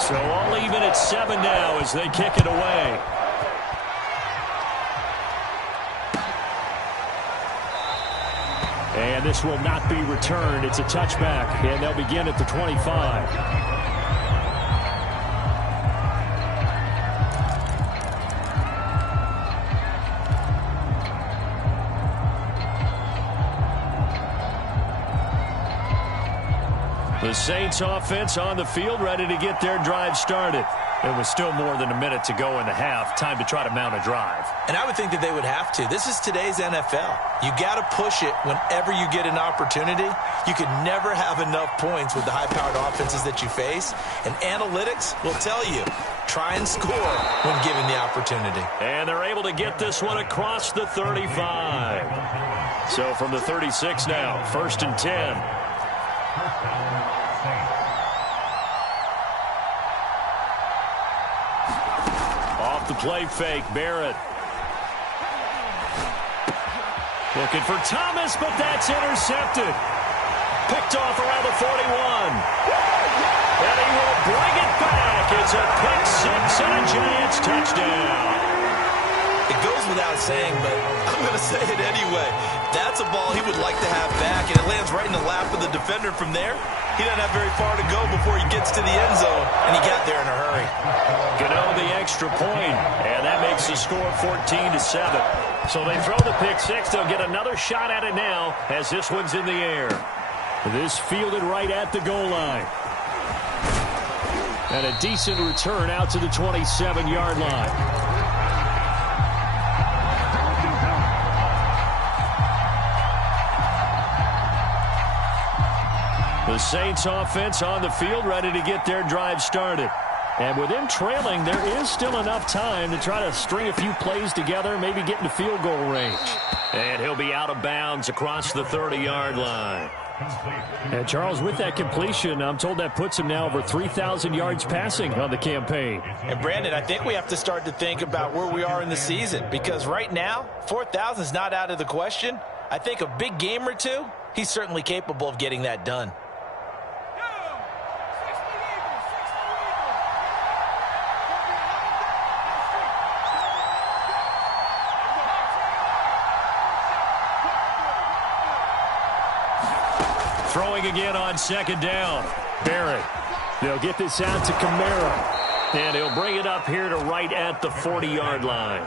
So all even at 7 now as they kick it away. And this will not be returned. It's a touchback, and they'll begin at the 25. The Saints offense on the field, ready to get their drive started. It was still more than a minute to go in the half. Time to try to mount a drive. And I would think that they would have to. This is today's NFL. You got to push it whenever you get an opportunity. You could never have enough points with the high-powered offenses that you face. And analytics will tell you, try and score when given the opportunity. And they're able to get this one across the 35. So from the 36 now, 1st and 10. Off the play fake, Barrett. Looking for Thomas, but that's intercepted. Picked off around the 41. And he will bring it back. It's a pick six and a Giants touchdown. It goes without saying, but I'm going to say it anyway. That's a ball he would like to have back, and it lands right in the lap of the defender from there. He doesn't have very far to go before he gets to the end zone, and he got there in a hurry. Gano the extra point, and that makes the score 14-7. So they throw the pick six. They'll get another shot at it now as this one's in the air. This fielded right at the goal line. And a decent return out to the 27-yard line. The Saints offense on the field, ready to get their drive started. And with them trailing, there is still enough time to try to string a few plays together, maybe get into field goal range. And he'll be out of bounds across the 30-yard line. And Charles, with that completion, I'm told that puts him now over 3,000 yards passing on the campaign. And Brandon, I think we have to start to think about where we are in the season, because right now, 4,000 is not out of the question. I think a big game or two, he's certainly capable of getting that done. Throwing again on 2nd down. Barrett. They'll get this out to Kamara. And he'll bring it up here to right at the 40-yard line.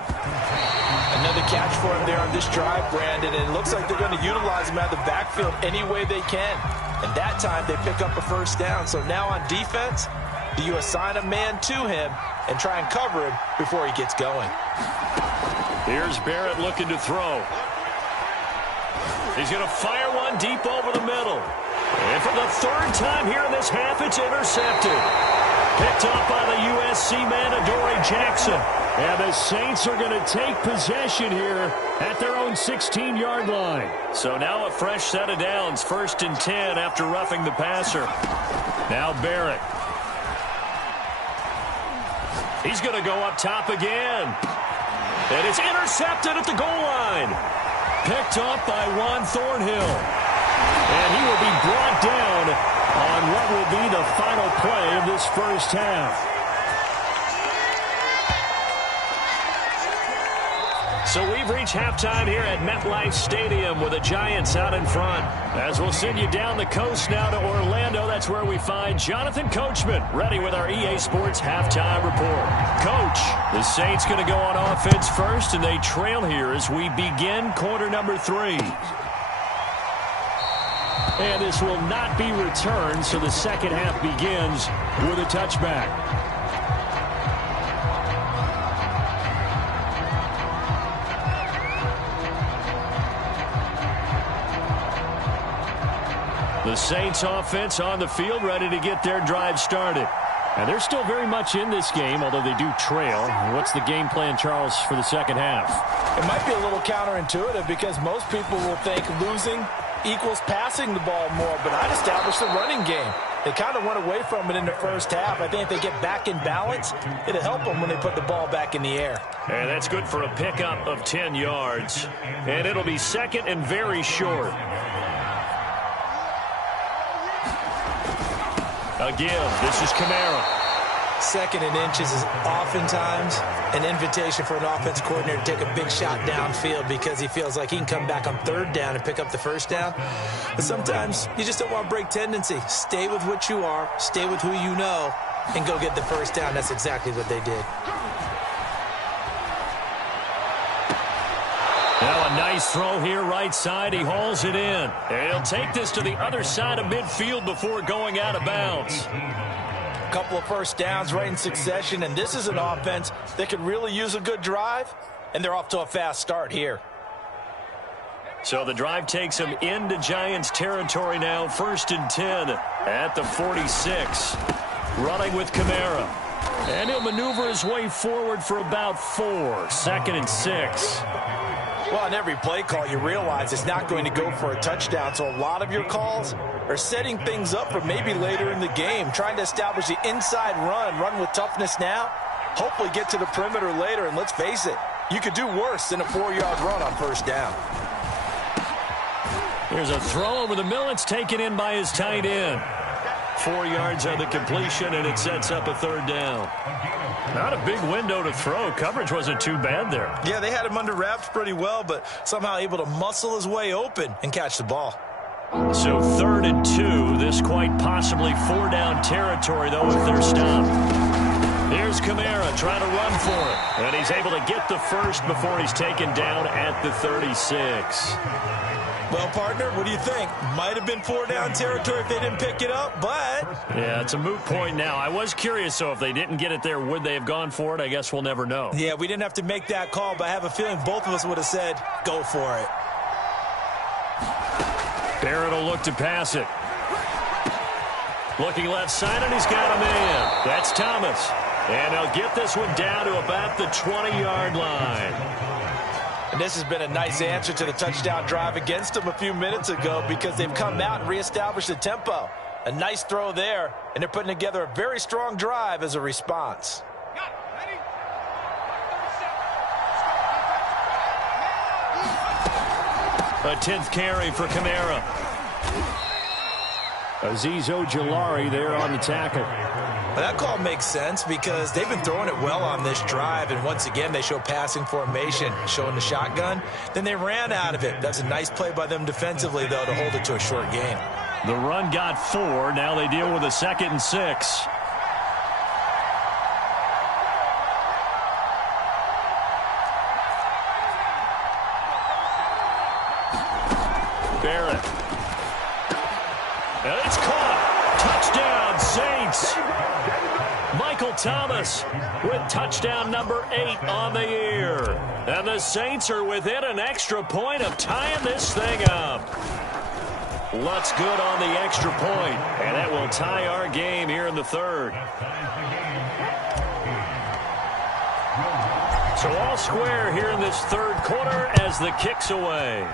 Another catch for him there on this drive, Brandon. And it looks like they're going to utilize him out of the backfield any way they can. And that time they pick up a 1st down. So now on defense, do you assign a man to him and try and cover him before he gets going? Here's Barrett looking to throw. He's going to fire one deep over the middle. And for the 3rd time here in this half, it's intercepted. Picked up by the USC man, Adoree Jackson. And the Saints are going to take possession here at their own 16-yard line. So now a fresh set of downs, 1st and 10 after roughing the passer. Now Barrett. He's going to go up top again. And it's intercepted at the goal line. Picked up by Juan Thornhill. And he will be brought down on what will be the final play of this 1st half. So we've reached halftime here at MetLife Stadium with the Giants out in front. As we'll send you down the coast now to Orlando, that's where we find Jonathan Coachman ready with our EA Sports halftime report. Coach, the Saints going to go on offense first, and they trail here as we begin quarter number 3. And this will not be returned, so the 2nd half begins with a touchback. The Saints offense on the field, ready to get their drive started. And they're still very much in this game, although they do trail. What's the game plan, Charles, for the 2nd half? It might be a little counterintuitive because most people will think losing equals passing the ball more, but I'd establish the running game. They kind of went away from it in the 1st half. I think if they get back in balance, it'll help them when they put the ball back in the air. And that's good for a pickup of 10 yards. And it'll be 2nd and very short. Again, this is Kamara. 2nd and inches is oftentimes an invitation for an offense coordinator to take a big shot downfield because he feels like he can come back on 3rd down and pick up the 1st down. But sometimes you just don't want to break tendency. Stay with what you are, stay with who you know, and go get the 1st down. That's exactly what they did. Now a nice throw here right side. He hauls it in. And he'll take this to the other side of midfield before going out of bounds. A couple of 1st downs right in succession, and this is an offense that could really use a good drive, and they're off to a fast start here. So the drive takes him into Giants territory now. 1st and 10 at the 46. Running with Kamara. And he'll maneuver his way forward for about 4. 2nd and 6. Well, on every play call, you realize it's not going to go for a touchdown, so a lot of your calls are setting things up for maybe later in the game, trying to establish the inside run with toughness now, hopefully get to the perimeter later, and let's face it, you could do worse than a 4-yard run on 1st down. Here's a throw over the middle. It's taken in by his tight end. 4 yards on the completion, and it sets up a 3rd down. Not a big window to throw. Coverage wasn't too bad there. Yeah, they had him under wraps pretty well, but somehow able to muscle his way open and catch the ball. So 3rd and 2. This quite possibly 4-down territory, though, if they're stopped. Here's Kamara trying to run for it. And he's able to get the 1st before he's taken down at the 36. Well, partner, what do you think? Might have been 4-down territory if they didn't pick it up, but... Yeah, it's a moot point now. I was curious, so if they didn't get it there, would they have gone for it? I guess we'll never know. Yeah, we didn't have to make that call, but I have a feeling both of us would have said, go for it. Barrett will look to pass it. Looking left side, and he's got a man. That's Thomas. And he'll get this one down to about the 20-yard line. And this has been a nice answer to the touchdown drive against them a few minutes ago because they've come out and reestablished the tempo. A nice throw there, and they're putting together a very strong drive as a response. A 10th carry for Kamara. Azeez Ojulari there on the tackle. That call makes sense because they've been throwing it well on this drive, and once again they show passing formation, showing the shotgun. Then they ran out of it. That's a nice play by them defensively, though, to hold it to a short game. The run got 4. Now they deal with a 2nd and 6. Barrett. And it's caught. Touchdown, Saints. Michael Thomas with touchdown number 8 on the year. And the Saints are within an extra point of tying this thing up. Lutz good on the extra point, and that will tie our game here in the 3rd. So all square here in this 3rd quarter as the kick's away.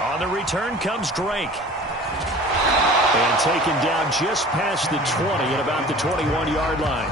On the return comes Drake. And taken down just past the 20 at about the 21-yard line.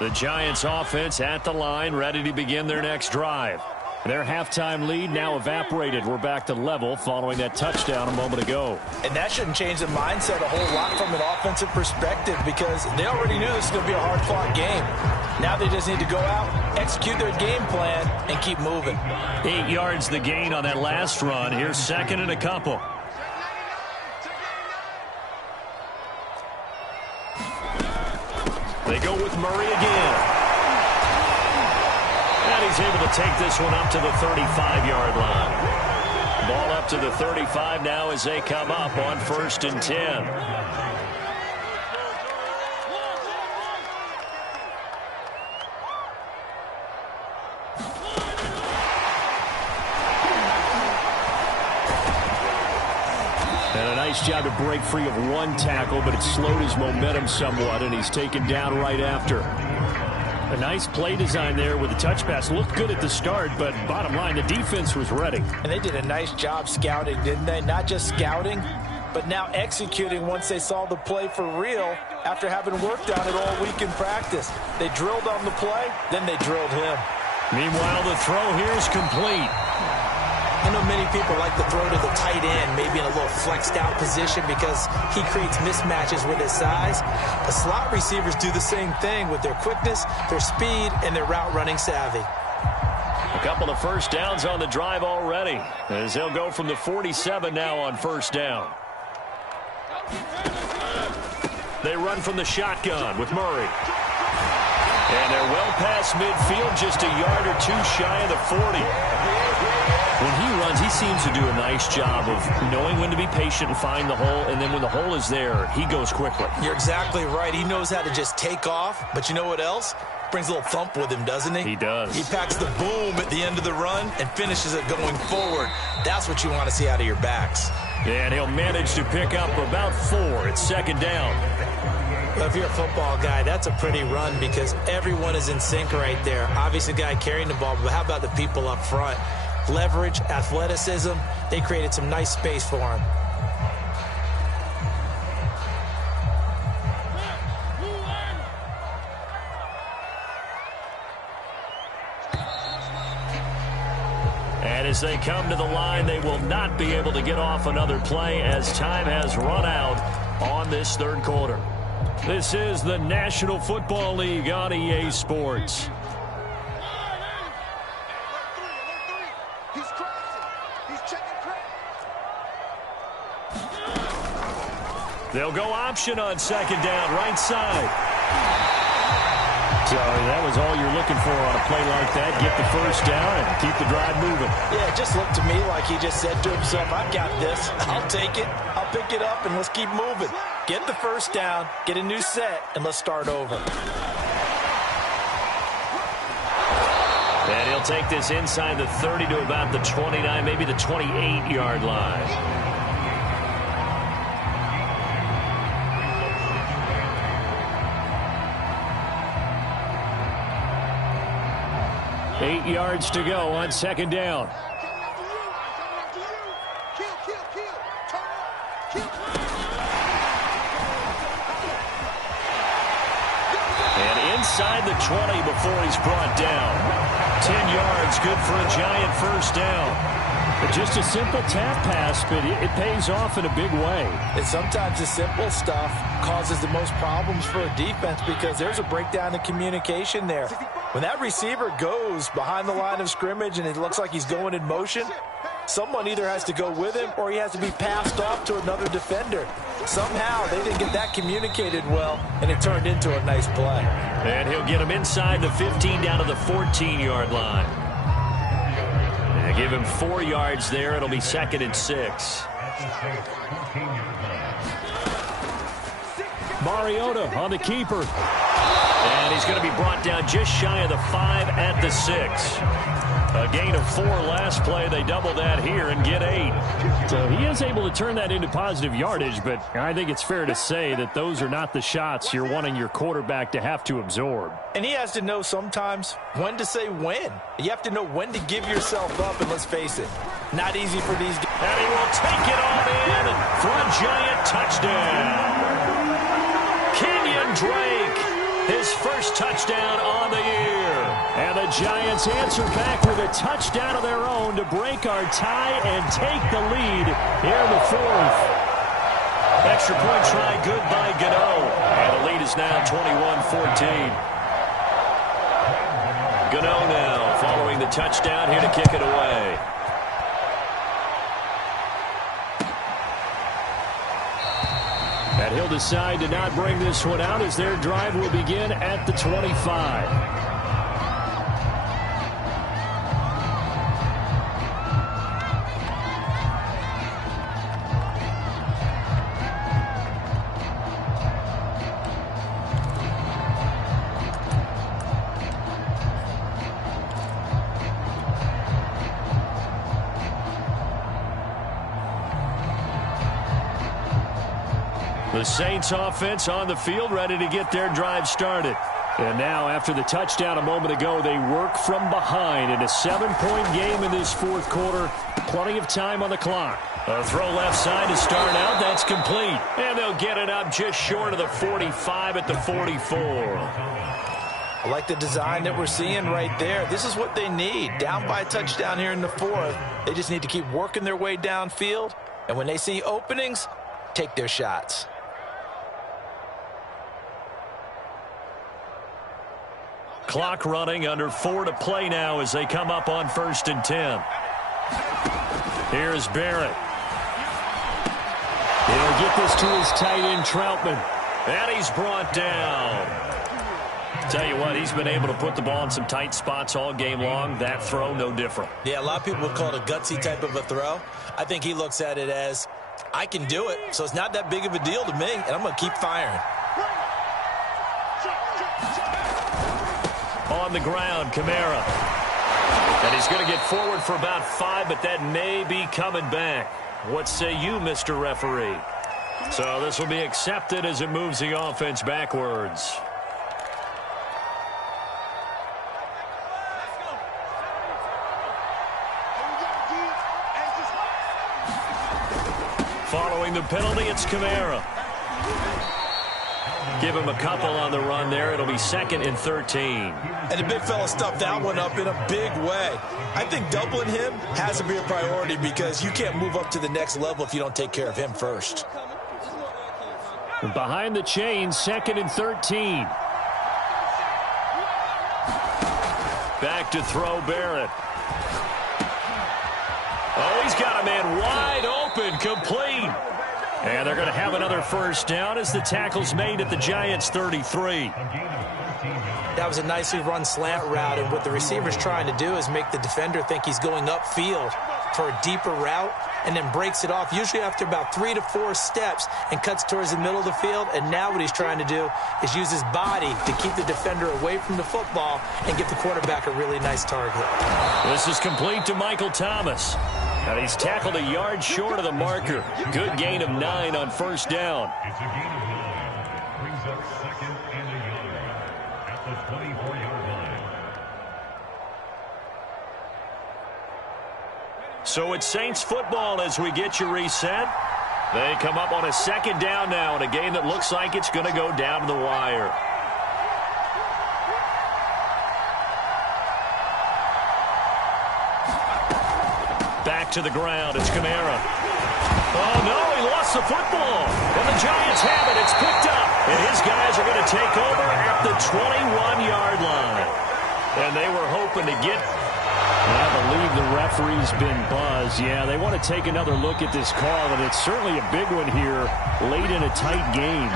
The Giants offense at the line, ready to begin their next drive. Their halftime lead now evaporated. We're back to level following that touchdown a moment ago. And that shouldn't change the mindset a whole lot from an offensive perspective because they already knew this was going to be a hard-fought game. Now they just need to go out, execute their game plan, and keep moving. 8 yards the gain on that last run. Here's 2nd and a couple. They go with Murray again. And he's able to take this one up to the 35-yard line. Ball up to the 35 now as they come up on 1st and 10. Nice job to break free of one tackle, but it slowed his momentum somewhat, and he's taken down right after. A nice play design there with the touch pass. Looked good at the start, but bottom line, the defense was ready. And they did a nice job scouting, didn't they? Not just scouting, but now executing once they saw the play for real after having worked on it all week in practice. They drilled on the play, then they drilled him. Meanwhile, the throw here is complete. I know many people like to throw to the tight end, maybe in a little flexed out position because he creates mismatches with his size. The slot receivers do the same thing with their quickness, their speed, and their route running savvy. A couple of first downs on the drive already, as they'll go from the 47 now on first down. They run from the shotgun with Murray. And they're well past midfield, just a yard or two shy of the 40. When he runs, he seems to do a nice job of knowing when to be patient and find the hole, and then when the hole is there, he goes quickly. You're exactly right. He knows how to just take off, but you know what else? Brings a little thump with him, doesn't he? He does. He packs the boom at the end of the run and finishes it going forward. That's what you want to see out of your backs. And he'll manage to pick up about 4 at second down. Well, if you're a football guy, that's a pretty run because everyone is in sync right there. Obviously, the guy carrying the ball, but how about the people up front? Leverage, athleticism, they created some nice space for him. And as they come to the line, they will not be able to get off another play as time has run out on this third quarter. This is the National Football League on EA Sports. They'll go option on second down, right side. So that was all you're looking for on a play like that. Get the first down and keep the drive moving. Yeah, it just looked to me like he just said to himself, I've got this. I'll take it. I'll pick it up, and let's keep moving. Get the first down, get a new set, and let's start over. And he'll take this inside the 30 to about the 29, maybe the 28-yard line. 8 yards to go on second down. And inside the 20 before he's brought down. 10 yards, good for a giant first down. But just a simple tap pass, but it pays off in a big way. And sometimes the simple stuff causes the most problems for a defense because there's a breakdown in communication there. When that receiver goes behind the line of scrimmage and it looks like he's going in motion, someone either has to go with him or he has to be passed off to another defender. Somehow they didn't get that communicated well, and it turned into a nice play. And he'll get him inside the 15 down to the 14-yard line. And give him 4 yards there. It'll be 2nd and 6. Mariota on the keeper. And he's going to be brought down just shy of the 5 at the 6. A gain of 4 last play. They double that here and get 8. So he is able to turn that into positive yardage, but I think it's fair to say that those are not the shots you're wanting your quarterback to have to absorb. And he has to know sometimes when to say when. You have to know when to give yourself up, and let's face it, not easy for these guys. And he will take it on in for a giant touchdown. Kenyon Drake, his first touchdown on the year. And the Giants answer back with a touchdown of their own to break our tie and take the lead here in the 4th. Extra point try good by Gano. And the lead is now 21-14. Gano now following the touchdown here to kick it away. And he'll decide to not bring this one out as their drive will begin at the 25. The Saints offense on the field, ready to get their drive started. And now, after the touchdown a moment ago, they work from behind in a 7-point game in this fourth quarter. Plenty of time on the clock. A throw left side to start out. That's complete. And they'll get it up just short of the 45 at the 44. I like the design that we're seeing right there. This is what they need. Down by a touchdown here in the fourth. They just need to keep working their way downfield. And when they see openings, take their shots. Clock running, under 4 to play now as they come up on 1st and 10. Here's Barrett. He'll get this to his tight end, Troutman. And he's brought down. Tell you what, he's been able to put the ball in some tight spots all game long. That throw, no different. Yeah, a lot of people would call it a gutsy type of a throw. I think he looks at it as, I can do it, so it's not that big of a deal to me, and I'm going to keep firing. On the ground, Kamara. And he's going to get forward for about 5, but that may be coming back. What say you, Mr. Referee? So this will be accepted as it moves the offense backwards. Following the penalty, it's Kamara. Give him a couple on the run there. It'll be 2nd and 13. And the big fella stuffed that one up in a big way. I think doubling him has to be a priority because you can't move up to the next level if you don't take care of him first. Behind the chain, 2nd and 13. Back to throw Barrett. Oh, he's got a man wide open, complete. And they're going to have another first down as the tackle's made at the Giants' 33. That was a nicely run slant route, and what the receiver's trying to do is make the defender think he's going upfield for a deeper route and then breaks it off, usually after about 3 to 4 steps, and cuts towards the middle of the field. And now what he's trying to do is use his body to keep the defender away from the football and give the quarterback a really nice target. This is complete to Michael Thomas. And he's tackled a yard short of the marker. Good gain of 9 on first down. It's a gain of 9. Brings up 2nd and a yard at the 24-yard line. So it's Saints football as we get you reset. They come up on a 2nd down now in a game that looks like it's going to go down to the wire. Back to the ground. It's Kamara. Oh, no, he lost the football. And the Giants have it. It's picked up. And his guys are going to take over at the 21-yard line. And they were hoping to get... I believe the referee's been buzzed. Yeah, they want to take another look at this call, and it's certainly a big one here late in a tight game.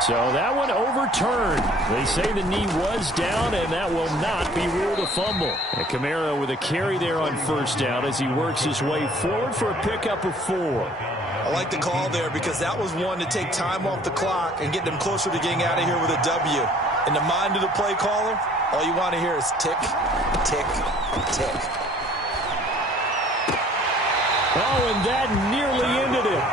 So that one overturned. They say the knee was down, and that will not be ruled a fumble. And Kamara with a carry there on first down as he works his way forward for a pickup of 4. I like the call there because that was one to take time off the clock and get them closer to getting out of here with a W. In the mind of the play caller, all you want to hear is tick, tick, tick. Oh, and that nearly ended it.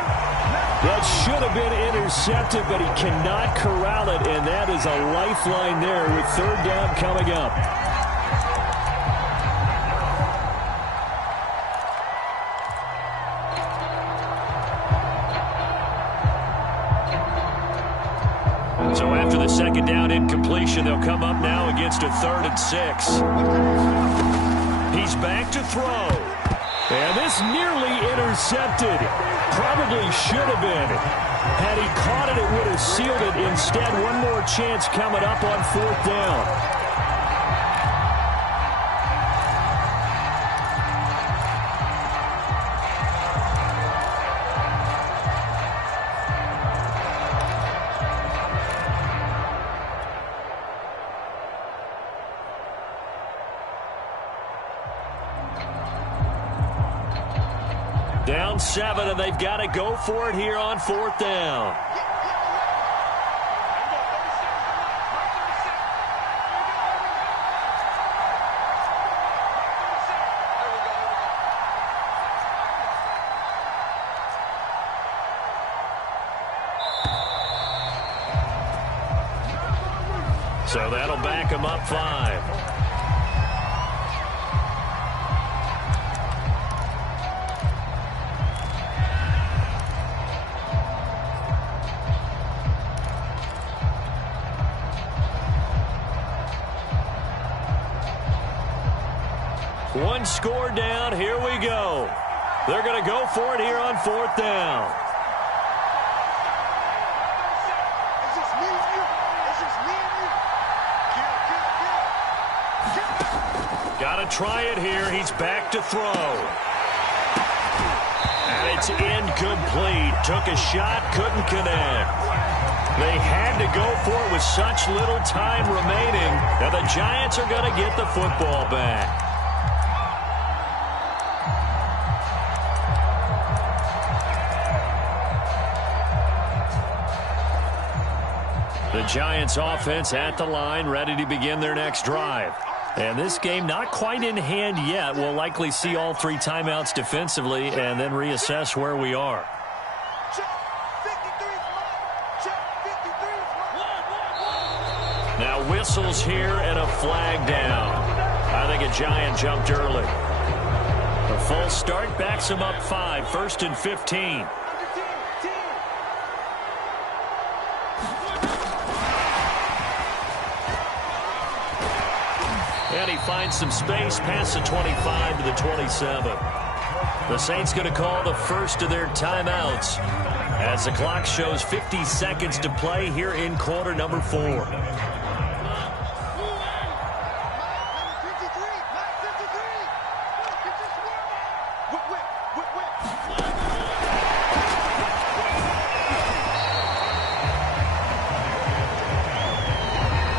That should have been intercepted, but he cannot corral it, and that is a lifeline there with 3rd down coming up. So after the 2nd down incompletion, they'll come up now against a 3rd and 6. He's back to throw. And this nearly intercepted. Probably should have been. Had he caught it, it would have sealed it. Instead, one more chance coming up on 4th down. Down 7, and they've got to go for it here on 4th down. So that'll back them up 5. One score down. Here we go. They're going to go for it here on 4th down. Got to try it here. He's back to throw. And it's incomplete. Took a shot, couldn't connect. They had to go for it with such little time remaining. Now the Giants are going to get the football back. The Giants offense at the line, ready to begin their next drive. And this game not quite in hand yet. We'll likely see all 3 timeouts defensively and then reassess where we are. Now whistles here and a flag down. I think a Giant jumped early. The full start backs him up 5, 1st and 15. And he finds some space past the 25 to the 27. The Saints going to call the first of their timeouts as the clock shows 50 seconds to play here in quarter number 4.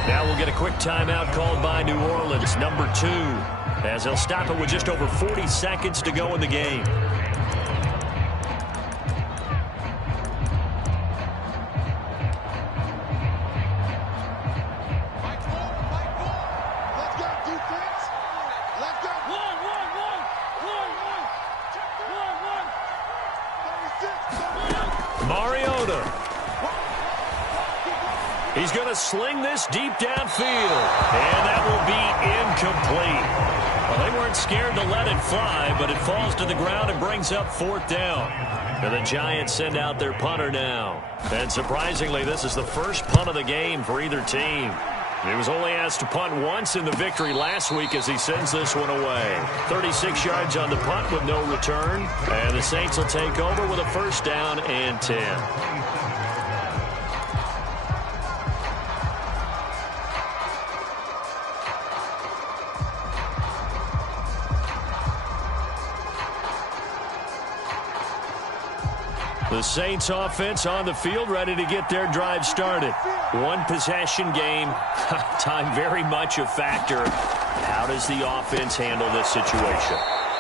Now we'll get a quick timeout called by New Orleans, number 2, as they'll stop it with just over 40 seconds to go in the game. He's going to sling this deep downfield, and that will be incomplete. Well, they weren't scared to let it fly, but it falls to the ground and brings up 4th down. And the Giants send out their punter now. And surprisingly, this is the first punt of the game for either team. He was only asked to punt once in the victory last week as he sends this one away. 36 yards on the punt with no return. And the Saints will take over with a 1st down and 10. The Saints offense on the field, ready to get their drive started. One possession game. Time very much a factor. How does the offense handle this situation?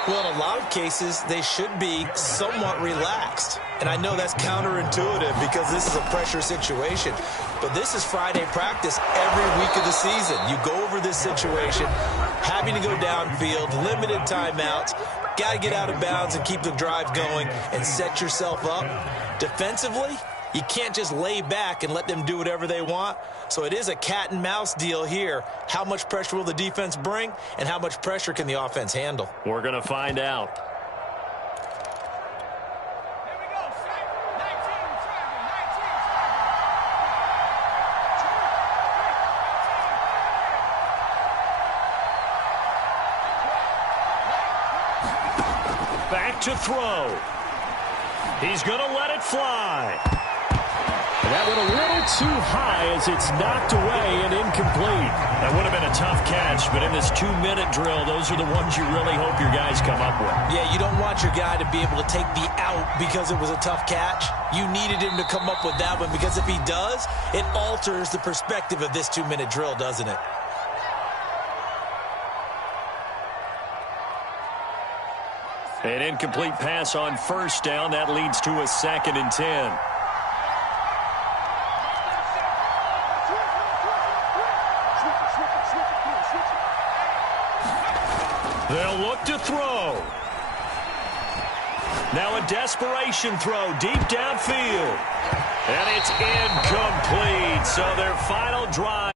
Well, in a lot of cases, they should be somewhat relaxed. And I know that's counterintuitive because this is a pressure situation. But this is Friday practice every week of the season. You go over this situation, having to go downfield, limited timeouts. Got to get out of bounds and keep the drive going and set yourself up. Defensively, you can't just lay back and let them do whatever they want. So it is a cat and mouse deal here. How much pressure will the defense bring, and how much pressure can the offense handle? We're going to find out. Back to throw. He's going to let it fly. And that went a little too high as it's knocked away and incomplete. That would have been a tough catch, but in this 2-minute drill, those are the ones you really hope your guys come up with. Yeah, you don't want your guy to be able to take the out because it was a tough catch. You needed him to come up with that one because if he does, it alters the perspective of this 2-minute drill, doesn't it? An incomplete pass on 1st down. That leads to a 2nd and 10. They'll look to throw. Now a desperation throw deep downfield. And it's incomplete. So their final drive.